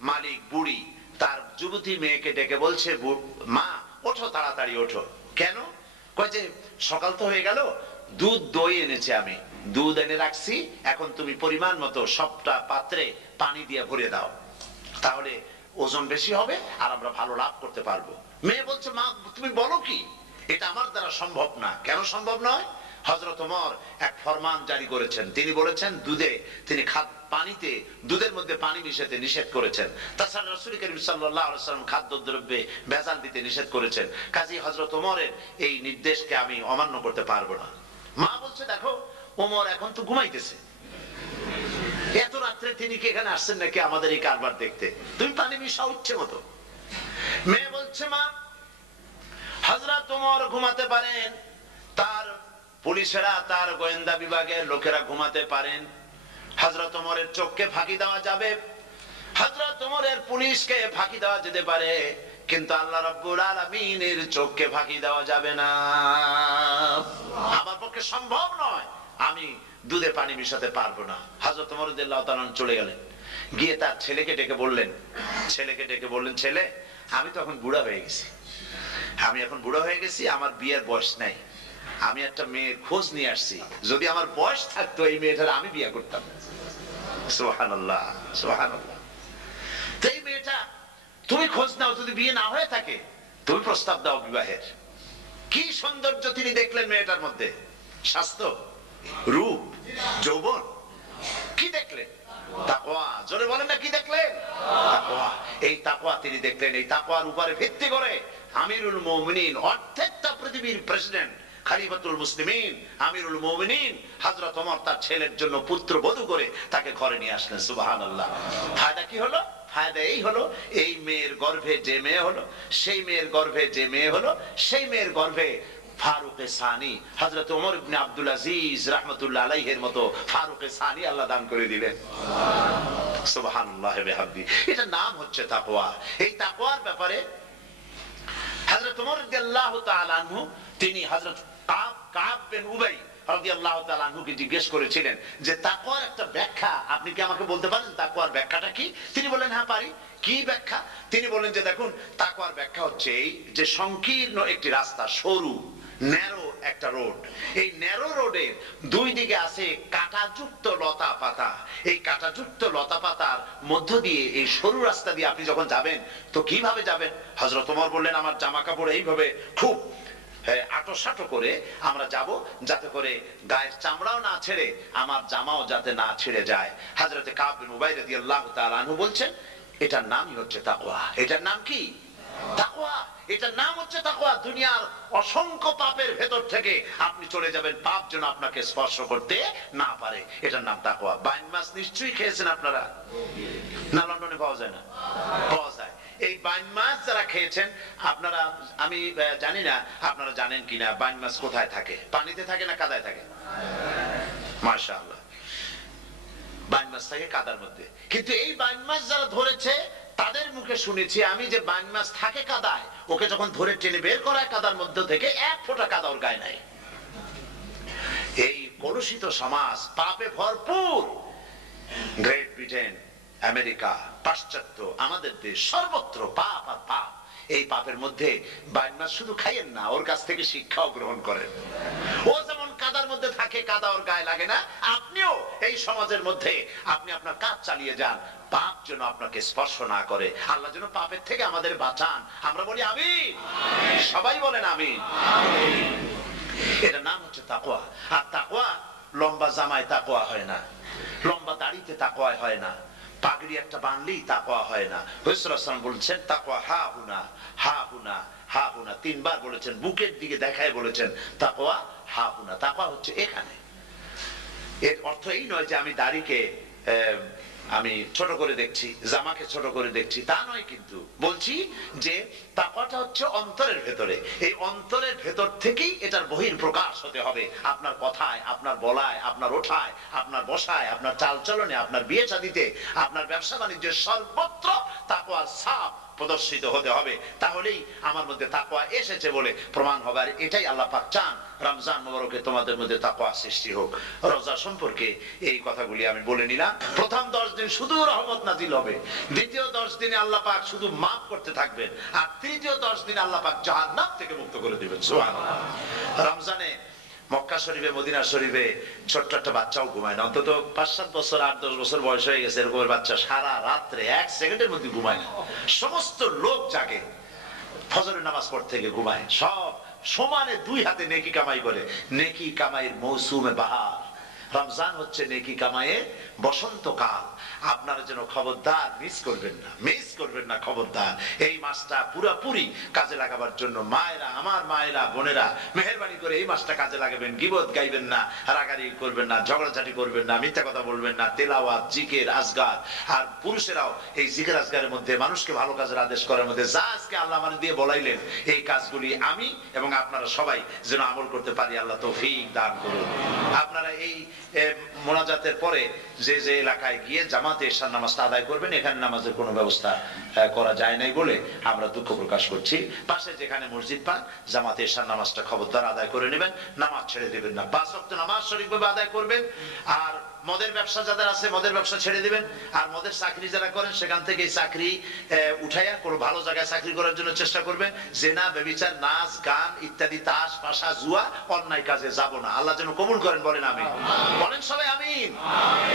মালিক বুড়ি তার যুবতী মেয়েকে ডেকে বলছে, মা ওঠো, তাড়াতাড়ি ওঠো। কেন? কয় যে সকাল তো হয়ে গেল, দুধ দই এনেছি, আমি দুধ এনে রাখছি, এখন তুমি পরিমাণ মতো সবটা পাত্রে পানি দিয়ে ভরে দাও, তাহলে ওজন বেশি হবে আর আমরা ভালো লাভ করতে পারবো। মেয়ে বলছে, মা তুমি বলো কি, এটা আমার দ্বারা সম্ভব না। কেন সম্ভব নয়? হযরত ওমর এক ফরমান জারি করেছেন, তিনি বলেছেন পানিতে, দুধের মধ্যে পানি মিশাতে নিষেধ করেছেন। তাছাড়া রাসূল করিম সাল্লাল্লাহু আলাইহি ওয়াসাল্লাম খাদ্যদ্রব্যে ভেজাল দিতে নিষেধ করেছেন। কাজেই হযরত ওমরের এই নির্দেশকে আমি অমান্য করতে পারবো না। মা বলছে, দেখো ওমর এখন তো ঘুমাইতেছে, এত রাত্রে তিনি কি এখানে আসছেন নাকি আমাদের এই কারবার দেখতে? তুমি পানি মিশাও ইচ্ছে মতো। মেয়ে বলছে, মা হযরত ওমর ঘুমাতে পারেন, তার পুলিশেরা, তার গোয়েন্দা বিভাগের লোকেরা ঘুমাতে পারেন, হযরত ওমরের চোখকে ফাঁকি দেওয়া যাবে, হযরত ওমরের পুলিশকে ফাঁকি দেওয়া যেতে পারে, কিন্তু আল্লাহ রাব্বুল আলামিনের চোখকে ফাঁকি দেওয়া যাবে না। আমার পক্ষে সম্ভব নয়, আমি দুধে পানি মিশাতে পারবো না। হযরত ওমর রাদিয়াল্লাহু তাআলা চলে গেলেন, গিয়ে তার ছেলেকে ডেকে বললেন, ছেলে আমি তো এখন বুড়া হয়ে গেছি, আমার বিয়ের বয়স নাই, আমি একটা মেয়ের খোঁজ নিয়ে আসছি, যদি আমার বয়স থাকতো এই মেয়েটার আমি বিয়ে করতাম। সুবহানাল্লাহ, সুবহানাল্লাহ। তো এই মেয়েটা তুমি খোঁজ নাও, যদি বিয়ে না হয়ে থাকে তুমি প্রস্তাব দাও বিবাহের। কি সৌন্দর্য তিনি দেখলেন মেয়েটার মধ্যে, স্বাস্থ্য, রূপ, যৌবন, কি দেখলেন? তাকওয়া। জোরে বলেন না, কি দেখলেন? তাকওয়া। এই তাকওয়া তিনি দেখলেন। এই তাকওয়ার উপরে ভিত্তি করে আমিরুল মুমিনিন, অর্ধেকটা পৃথিবীর প্রেসিডেন্ট, খলিফাতুল মুসলিমিন, আমিরুল মুমিনিন হযরত ওমর তার ছেলের জন্য পুত্রবধূ করে তাকে ঘরে নিয়ে আসলেন। সুবহানাল্লাহ। ফায়দা কি হলো? ফায়দা এই হলো, এই মেয়ের গর্ভে যে মেয়ে হলো, সেই মেয়ের গর্ভে যে মেয়ে হলো, সেই মেয়ের গর্ভে ফারুক সানি হযরত ওমর ইবনে আব্দুল আজিজ রাহমাতুল্লাহ আলাইহির মতো ফারুক সানি আল্লাহ দান করে দিলেন। সুবহানাল্লাহ ওয়া বিহামদি। এটা নাম হচ্ছে তাকওয়া। এই তাকওয়ার ব্যাপারে হযরত ওমর রাদিয়াল্লাহু তাআলা আনহু তিনি হযরত কাব বিন উবাই রাদিয়াল্লাহু তাআলা আনহুকে জিজ্ঞেস করেছিলেন যে তাকওয়ার একটা ব্যাখ্যা আপনি কি আমাকে বলতে পারেন, তাকওয়ার ব্যাখ্যাটা কি? তিনি বললেন হ্যাঁ পারি। কি ব্যাখ্যা? তিনি বললেন যে দেখুন, তাকওয়ার ব্যাখ্যা হচ্ছে এই যে সংকীর্ণ একটি রাস্তা, সরু ন্যারো একটা রোড, এই ন্যারো রোডের দুই দিকে আছে কাঁটাযুক্ত লতা পাতা। এই কাঁটাযুক্ত লতা পাতার মধ্য দিয়ে এই সরু রাস্তা দিয়ে আপনি যখন যাবেন তো কিভাবে যাবেন? হযরত ওমর বললেন আমার জামা কাপড় এইভাবে খুব আটোসাটো করে আমরা যাব, যাতে করে গায়ের চামড়াও না ছেড়ে আমার জামাও যাতে না ছেড়ে যায়। হযরত কাব বিন উবাই রাদিয়াল্লাহু তাআলা আনহু বলছেন এটার নামই হচ্ছে তাকওয়া। এটার নাম কি? তাকওয়া। এটার নাম হচ্ছে তাকওয়া। দুনিয়ার অসংখ্য পাপের ভেতর থেকে আপনি চলে যাবেন, পাপ যেন আপনাকে স্পর্শ করতে না পারে। এটার নাম তাকওয়া। বাইন মাছ নিশ্চয়ই খেয়েছেন আপনারা, না লন্ডনে পাওয়া যায় না? পাওয়া যায়। এই বাইন মাছ যারা খেয়েছেন আপনারা, আমি জানি না আপনারা জানেন কিনা, বাইন মাছ কোথায় থাকে? পানিতে থাকে না কাদায় থাকে? মাশাআল্লাহ, বাইন মাছ থাকে কাদার মধ্যে। কিন্তু এই বাইন মাছ যারা ধরেছে তাদের মুখে শুনেছি আমি যে বাইন মাছ থাকে কাদায়, ওকে যখন ধরে টেনে বের করায় কাদার মধ্যে থেকে এক ফোঁটা কাদা ওর গায়ে নাই। এই কলুষিত সমাজ, পাপে ভরপুর, গ্রেট ব্রিটেন, আমেরিকা, পাশ্চাত্য, আমাদের দেশ, সর্বত্র পাপ আর পাপ। এই পাপের মধ্যে বাইন মাছ শুধু খাইয়েন না, ওর কাছ থেকে শিক্ষাও গ্রহণ করেন। ও যেমন কাদার মধ্যে থাকে, কাদা ওর গায়ে লাগে না, আপনিও এই সমাজের মধ্যে আপনি আপনার কাজ চালিয়ে যান, পাপ যেন আপনাকে স্পর্শ না করে। আল্লাহ যেন পাপের থেকে আমাদের বাঁচান। আমরা বলি আমিন, সবাই বলেন আমিন। এটার নাম হচ্ছে তাকওয়া। আর তাকওয়া লম্বা জামায় তাকওয়া হয় না, লম্বা দাড়িতে তাকওয়া হয় না, পাগড়ি একটা বানলেই তাকওয়া হয় না। রাসূলুল্লাহ সাল্লাল্লাহু আলাইহি ওয়াসাল্লাম বলেছেন তাকওয়া হা হুনা, হা হুনা, হা হুনা, তিনবার বলেছেন, বুকের দিকে দেখায় বলেছেন তাকওয়া হা হুনা। তাকওয়া হচ্ছে এখানে। এর অর্থ এই নয় যে আমি দাড়িকে আমি ছোট করে দেখছি, জামাকে ছোট করে দেখছি, তা নয়। কিন্তু বলছি যে তাকওয়াটা হচ্ছে অন্তরের ভেতরে। এই অন্তরের ভেতর থেকেই এটার বহির প্রকাশ হতে হবে। আপনার কথায়, আপনার বলায়, আপনার ওঠায়, আপনার বসায়, আপনার চালচলনে, আপনার বিয়ে শাদীতে, আপনার ব্যবসা বাণিজ্যের সর্বত্র তাকওয়ার ছাপ প্রদর্শিত হতে হবে। তাহলেই আমার মধ্যে তাকওয়া এসেছে বলে প্রমাণ হবে। আর এটাই আল্লাহ পাক চান। রমজান মোবারকে তোমাদের মধ্যে তাকওয়া সৃষ্টি হোক। রোজা সম্পর্কে এই কথাগুলি আমি বলে নিলাম। প্রথম 10 দিন শুধু রহমত নাজিল হবে, দ্বিতীয় 10 দিনে আল্লাহ পাক শুধু মাফ করতে থাকবেন, আর তৃতীয় 10 দিন আল্লাহ পাক জাহান্নাম থেকে মুক্ত করে দিবেন। সুবহানাল্লাহ। রমজানে মক্কা শরীফে, মদিনা শরীফে ছোট্ট একটা বাচ্চাও ঘুমায় না। অন্তত 5-7 বছর, 8-10 বছর বয়স হয়ে গেছে এরকমের বাচ্চা সারা রাত্রে 1 সেকেন্ডের মধ্যে ঘুমায় না। সমস্ত লোক জাগে, ফজরের নামাজ পড়তে থেকে ঘুমায়, সব সমানে 2 হাতে নেকি কামাই করে। নেকি কামাইয়ের মৌসুমে বাহার। রমজান হচ্ছে নেকি কামাইয়ের বসন্তকাল। আপনারা যেন খবরদার মিস করবেন না, মিস করবেন না, খবরদার। এই মাসটা পুরোপুরি কাজে লাগাবার জন্য মায়েরা, আমার মায়েরা, বোনেরা, মেহেরবানি করে এই মাসটা কাজে লাগাবেন। গীবত গাইবেন না, রাগারাগি করবেন না, ঝগড়াঝাটি করবেন না, মিথ্যা কথা বলবেন না, তেলাওয়াত, জিকির, আজগার। আর পুরুষেরাও এই জিকির আজগারের মধ্যে, মানুষকে ভালো কাজের আদেশ করার মধ্যে যা আজকে আল্লাহ আমার দিয়ে বলাইলেন, এই কাজগুলি আমি এবং আপনারা সবাই যেন আমল করতে পারি। আল্লাহ তৌফিক দান করুন। আপনারা এই মোনাজাতের পরে যে যে এলাকায় গিয়ে জামাতে এশার নামাজটা আদায় করবেন, এখানে নামাজের কোনো ব্যবস্থা করা যায় নাই বলে আমরা দুঃখ প্রকাশ করছি। পাশে যেখানে মসজিদ পান জামাতে এশার নামাজটা খবরদার আদায় করে নেবেন, নামাজ ছেড়ে দেবেন না, 5 ওয়াক্ত নামাজ সঠিকভাবে আদায় করবেন। আর মদের ব্যবসা যাদের আছে মদের ব্যবসা ছেড়ে দিবেন। আর মদের চাকরি যারা করেন সেখান থেকে চাকরি উঠাইয়া কোনো ভালো জায়গায় চাকরি করার জন্য চেষ্টা করবেন। জেনা, ব্যভিচার, নাচ গান ইত্যাদি, তাস পাশা, জুয়া, অন্যায় কাজে যাব না। আল্লাহ যেন কবুল করেন, বলেন আমিন। বলেন সবাই আমিন।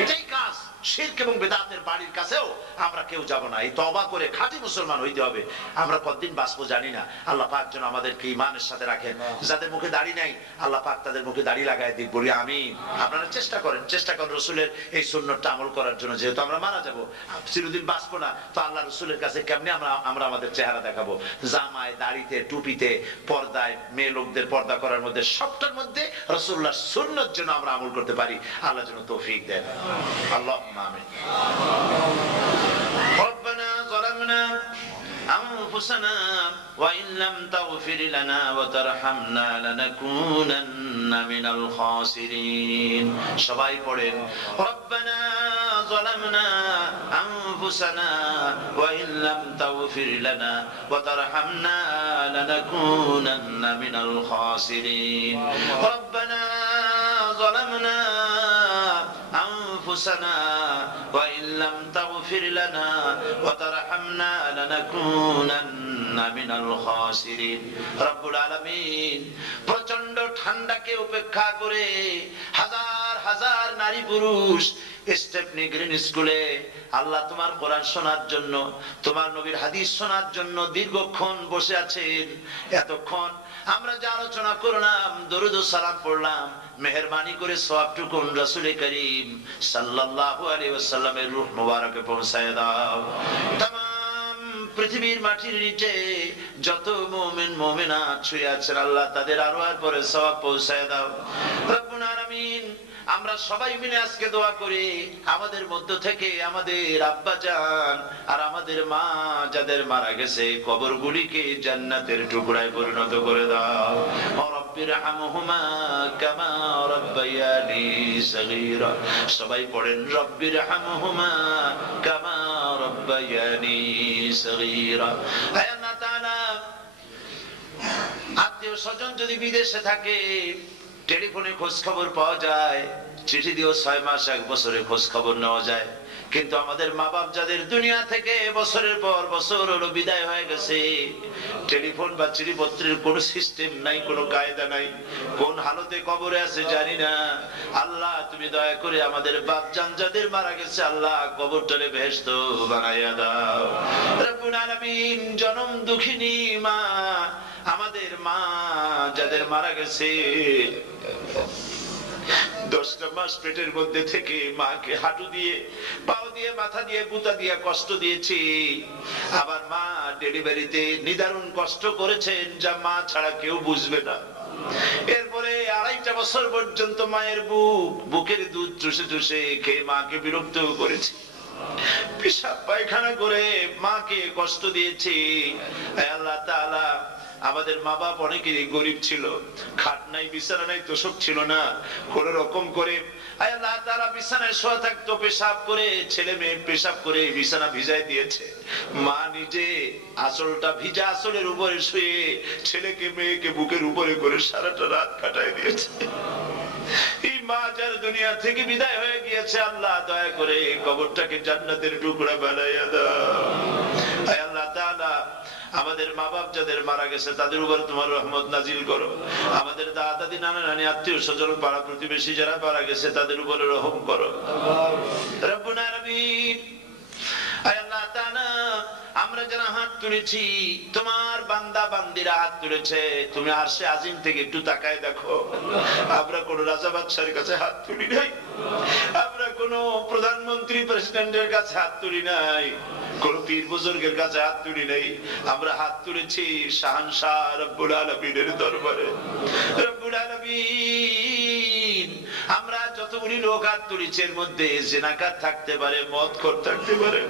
এটাই কাজ। শিরক এবং বিদআতের বাড়ির কাছেও আমরা কেউ যাব না। এই তওবা করে খাঁটি মুসলমান হইতে হবে। আমরা কতদিন বাঁচবো জানি না। আল্লাহ পাক যেন আমাদেরকে ঈমানের সাথে রাখেন। যাদের মুখে দাড়ি নাই আল্লাহ পাক তাদের মুখে দাড়ি লাগায় দিক, বলি আমিন। আপনারা চেষ্টা করেন রসুলের এই সুন্নতটা আমল করার জন্য। যেহেতু আমরা মারা যাব, চিরদিন বাঁচবো না, তো আল্লাহ রসুলের কাছে কেমনে আমরা আমাদের চেহারা দেখাবো? জামায়, দাড়িতে, টুপিতে, পর্দায়, মেয়ে লোকদের পর্দা করার মধ্যে সবটার মধ্যে রাসূলুল্লাহর সুন্নত যেন আমরা আমল করতে পারি। আল্লাহ যেন তৌফিক দেন। আল্লাহুম্মা আমিন। রব্বানা যালামনা أنفسنا وإن لم تغفر لنا وترحمنا لنكونن من الخاسرين. সবাই পড়েন ربنا ظلمنا أنفسنا وإن لم تغفر لنا وترحمنا لنكونن من الخاسرين. ربنا ظلمنا أنفسنا وإن لم تغفر لنا وترحمنا لنكونن من الخاسرين. রব্বুল আলামিন প্রচন্ড ঠান্ডাকে উপেক্ষা করে হাজার হাজার নারী পুরুষ স্টেপনি গ্রিন স্কুলে আল্লাহ তোমার কোরআন শোনার জন্য, তোমার নবীর হাদিস শোনার জন্য দীর্ঘক্ষণ বসে আছেন। এতক্ষণ আমরা যে আলোচনা করলাম, দরুদ ও সালাম পড়লাম, মেহেরবানি করে সওয়াবটুকু রাসূল করিম সাল্লাল্লাহু আলাইহি ওয়াসাল্লামের রূহ মুবারকে পৌঁছায় দাও। তামাম পৃথিবীর মাটির নিচে যত মুমিন মুমিনাত শুয়ে আছেন আল্লাহ তাদের আরওয়ার পরে সওয়াব পৌঁছায় দাও। রব্বুল আলামিন আমরা সবাই মিলে আজকে দোয়া করি, আমাদের মধ্য থেকে আমাদের আব্বা জান আর আমাদের মা যাদের মারা গেছে কবরগুলিকে জান্নাতের টুকরায় পরিণত করে দাও। রব্বিরহামহুমা কামা রাব্বায়ানি সগীরা। সবাই পড়েন রব্বিরহামহুমা কামা রাব্বায়ানি সগীরা। হে আল্লাহ তাআলা, আত্মীয় স্বজন যদি বিদেশে থাকে টেলিফোনে খোঁজ খবর পাওয়া যায়, চিঠি দিয়েও 6 মাস 1 বছরে খোঁজ খবর নেওয়া যায়, কিন্তু আমাদের মা বাপ যাদের দুনিয়া থেকে বছরের পর বছর হলো বিদায় হয়ে গেছে, টেলিফোন বা চিঠিপত্রের কোনো সিস্টেম নাই, কোনো কায়দা নাই, কোন হালতে কবরে আছে জানি না। আল্লাহ তুমি দয়া করে আমাদের বাপ জান যাদের মারা গেছে আল্লাহ কবরটারে বেহেশত বানাইয়া দাও। রব্বুল আলামিন জনম দুঃখিনী মা, আমাদের মা যাদের মারা গেছে 10টা মাস পেটের মধ্যে থেকে মাকে হাঁটু দিয়ে, পাও দিয়ে, মাথা দিয়ে, গুতা দিয়ে কষ্ট দিয়েছি। আবার মা ডেলিভারিতে নিদারুণ কষ্ট করেছেন যা মা ছাড়া কেউ বুঝবে না। এরপরে 2.5টা বছর পর্যন্ত মায়ের বুকের দুধ চুষে চুষে খেয়ে মাকে বিরক্ত করেছি, পেশাব পায়খানা করে মাকে কষ্ট দিয়েছি। আল্লাহ তাআলা আমাদের মা বাপ অনেকেরই গরিব ছিল, খাট নাই, বিছানা নাই, তোষক ছিল না, কোন রকম করে আল্লাহ তাআলা বিছানায় শোয়া থাকতো, পেশাব করে, ছেলে মেয়ে পেশাব করে বিছানা ভিজাই দিয়েছে। মা নিজে আঁচলটা ভিজা আঁচলের উপরে শুয়ে ছেলেকে মেয়েকে বুকের উপরে করে সারাটা রাত কাটাই দিয়েছে। এই মা যার দুনিয়া থেকে বিদায় হয়ে গিয়েছে আল্লাহ দয়া করে কবরটাকে জান্নাতের টুকরা বানাইয়া দাও। আল্লাহ তাআলা আমাদের মা বাপ যাদের মারা গেছে তাদের উপর তোমার রহমত নাজিল করো। আমাদের দাদা দাদি, নানা নানি, আত্মীয় স্বজন, পাড়া প্রতিবেশী যারা মারা গেছে তাদের উপরে রহম করো। রব্বুল আলামিন আল্লাহ তাআলা আমরা যারা হাত তুলেছি, তোমার বান্দা বান্দিরা হাত তুলেছে, তুমি আরশে আজিম থেকে একটু তাকায় দেখো। আমরা কোন রাজা বাদশার কাছে হাত তুলি নাই, আমরা কোন প্রধানমন্ত্রী প্রেসিডেন্টের কাছে হাত তুলি নাই, কোন পীর বুজুর্গের কাছে হাত তুলি নাই, আমরা হাত তুলেছি শাহানশাহ রব্বুল আলামিনের দরবারে। রব্বুল আলামিন আমরা যত যতগুলি লোক হাত তুলেছে এর মধ্যে জিনাকার থাকতে পারে, মদখোর থাকতে পারে,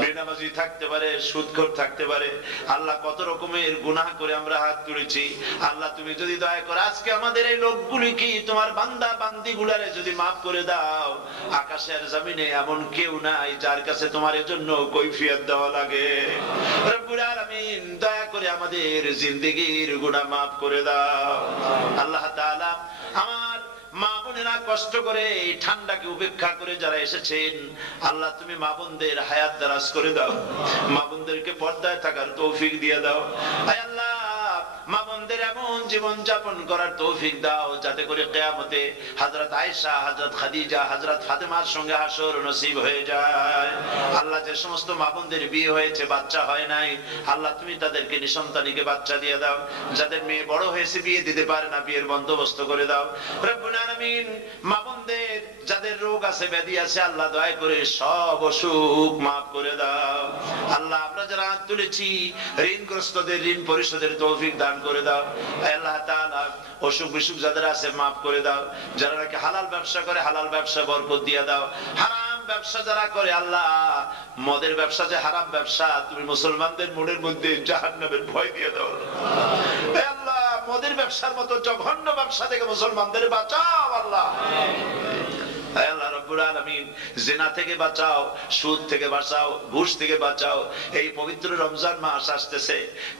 বেনামাজি থাকতে পারে, সুদখোর থাকতে পারে। আল্লাহ কত রকমের গুনাহ করে আমরা হাত তুলেছি। আল্লাহ তুমি যদি দয়া করে আজকে আমাদের এই লোকগুলি কি তোমার বান্দা বান্দি গুলারে যদি মাফ করে দাও, আকাশের জমিনে এমন কেউ নাই যার কাছে তোমার জন্য কৈফিয়ত দেওয়া লাগে। রব্বুল আলামিন দয়া করে আমাদের জিন্দেগির গুনাহ মাফ করে দাও। আল্লাহ তাআলা আমার মা বোনেরা কষ্ট করে এই ঠান্ডাকে উপেক্ষা করে যারা এসেছেন, আল্লাহ তুমি মা বোনদের হায়াত দারাজ করে দাও, মা বোনদেরকে পর্দায় থাকার তৌফিক দিয়ে দাও। আয় আল্লাহ মা বোনদের এমন জীবন যাপন করার তৌফিক দাও যাতে করে কিয়ামতে হযরত আয়েশা, হযরত খাদিজা, হযরত ফাতেমার সঙ্গে হাসর নসিব হয়ে যায়। আল্লাহ যে সমস্ত মা বোনদের বিয়ে হয়েছে বাচ্চা হয় নাই, আল্লাহ তুমি তাদেরকে নিঃসন্তানীকে বাচ্চা দিয়ে দাও। যাদের মেয়ে বড় হয়েছে বিয়ে দিতে পারে না, বিয়ের বন্দোবস্ত করে দাও। রব্বুল আলামিন মা বোনদের যাদের রোগ আছে ব্যাধি আছে, আল্লাহ দয়া করে সব অসুখ মাফ করে দাও। আল্লাহ আমরা যারা হাত তুলেছি ঋণগ্রস্তদের ঋণ পরিশোধের তৌফিক দান করে দাও। আল্লাহ তাআলা অসুখ বিসুখ যাদের আছে মাফ করে দাও। যারা নাকি হালাল ব্যবসা করে হালাল ব্যবসা বরকত দিয়ে দাও। হারাম ব্যবসা যারা করে, আল্লাহ মদের ব্যবসা যে হারাম ব্যবসা, তুমি মুসলমানদের মনের মধ্যে জাহান্নামের ভয় দিয়ে দাও। আল্লাহ মদের ব্যবসার মতো জঘন্য ব্যবসা থেকে মুসলমানদের বাঁচাও। আল্লাহ আল্লাহ রাব্বুল আলামিন জিনা থেকে বাঁচাও, সুদ থেকে বাঁচাও, ঘুষ থেকে বাঁচাও। এই পবিত্র রমজান মাস আসতেছে,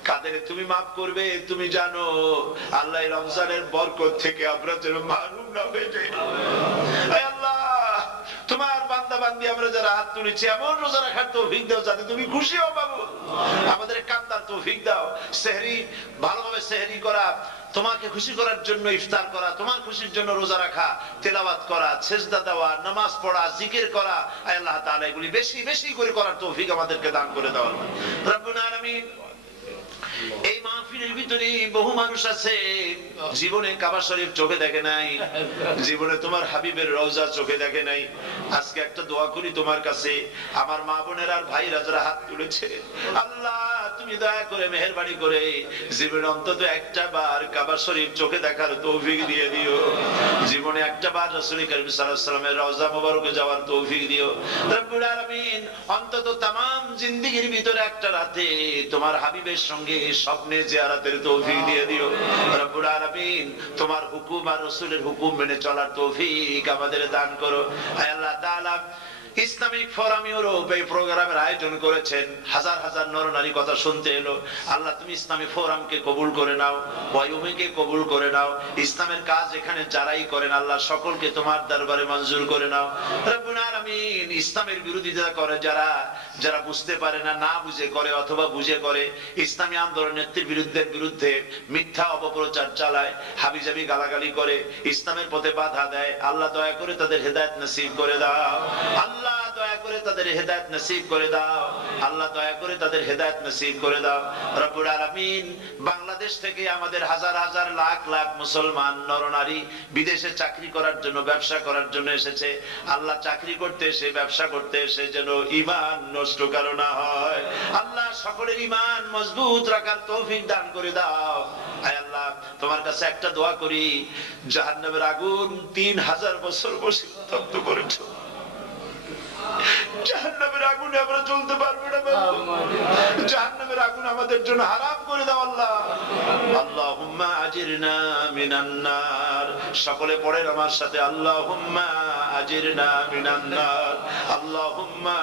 কাদের তুমি মাফ করবে তুমি জানো। আল্লাহ এই রমজানের বরকত থেকে আমরা যেন মাহরুম না হয়ে যাই। আল্লাহ তোমার বান্দা বান্দি আমরা যারা হাত তুলেছি এমন রোজা রাখার তৌফিক দাও যাতে তুমি খুশি হও বাবু। আমাদের কান্দার তৌফিক দাও। সেহরি ভালোভাবে সেহরি করা, তোমাকে খুশি করার জন্য ইফতার করা, তোমার খুশির জন্য রোজা রাখা, তেলাওয়াত করা, সেজদা দেওয়া, নামাজ পড়া, জিকির করা, আল্লাহ তাআলা এগুলি বেশি বেশি করে করার তৌফিক আমাদেরকে দান করে দাও। রব্বুল আলামিন এই মাহফিলের ভিতরে বহু মানুষ আছে জীবনে কাবা শরীফ চোখে দেখে নাই, জীবনে তোমার হাবিবের রওজা চোখে দেখে নাই। আজকে একটা দোয়া করি তোমার কাছে, আমার মা বোনের আর ভাইরা যারা হাত তুলেছে, আল্লাহ তুমি দয়া করে মেহেরবানি করে জীবনে অন্তত একটা বার কাবা শরীফ চোখে দেখার তৌফিক দিয়ে দিও। জীবনে একটা বার রাসূল করিম সাল্লাল্লাহু আলাইহি ওয়াসাল্লামের রওজা মোবারকে যাওয়ার তৌফিক দিও। রব্বুল আলামিন অন্তত তামাম জিন্দেগির ভিতরে একটা রাতে তোমার হাবিবের সঙ্গে স্বপ্নে জিয়ারতের তৌফিক দিয়ে দিও। রব্বুল আলামিন তোমার হুকুম আর রাসূলের হুকুম মেনে চলার তৌফিক আমাদের দান করো। আয় আল্লাহ তাআলা ইসলামিক ফোরাম ইউরোপ এই প্রোগ্রামের আয়োজন করেছেন, হাজার হাজার নরনারী কথা শুনতে এলো। আল্লাহ তুমি ইসলামিক ফোরামকে কবুল করে নাও, ওয়াইউমিকে কবুল করে নাও। ইসলামের কাজ এখানে যারাই করেন আল্লাহ সকলকে তোমার দরবারে মঞ্জুর করে নাও। রব্বুল আলামিন ইসলামের বিরোধিতা করে যারা, যারা বুঝতে পারে না, না বুঝে করে অথবা বুঝে করে, ইসলামী আন্দোলনের বিরুদ্ধে মিথ্যা অপপ্রচার চালায়, হাবিজাবি গালাগালি করে, ইসলামের পথে বাধা দেয়, আল্লাহ দয়া করে তাদের হেদায়েত নসিব করে দাও। আল্লাহ দয়া করে তাদের হেদায়েত নসিব করে দাও। আল্লাহ দয়া করে তাদের হেদায়েত নসিব করে দাও। রব্বুল আলামিন বাংলাদেশ থেকে আমাদের হাজার হাজার লাখ লাখ মুসলমান নরনারী বিদেশে চাকরি করার জন্য, ব্যবসা করার জন্য এসেছে। আল্লাহ চাকরি করতে এসে, ব্যবসা করতে এসে যেন ঈমান নষ্ট কারো না হয়। আল্লাহ সকলের ঈমান মজবুত রাখার তৌফিক দান করে দাও। আয় আল্লাহ তোমার কাছে একটা দোয়া করি, জাহান্নামের আগুন 3000 বছর বসে উত্তপ্ত করেছো, জাহান্নামের আগুনে আমরা চলতে পারবো না বাবা। জাহান্নামের আগুন আমাদের জন্য হারাম করে দাও আল্লাহ। আল্লাহুম্মা আজিরনা মিনান নার। সকলে পড়েন আমার সাথে, আল্লাহুম্মা আজিরনা মিনান নার। আল্লাহুম্মা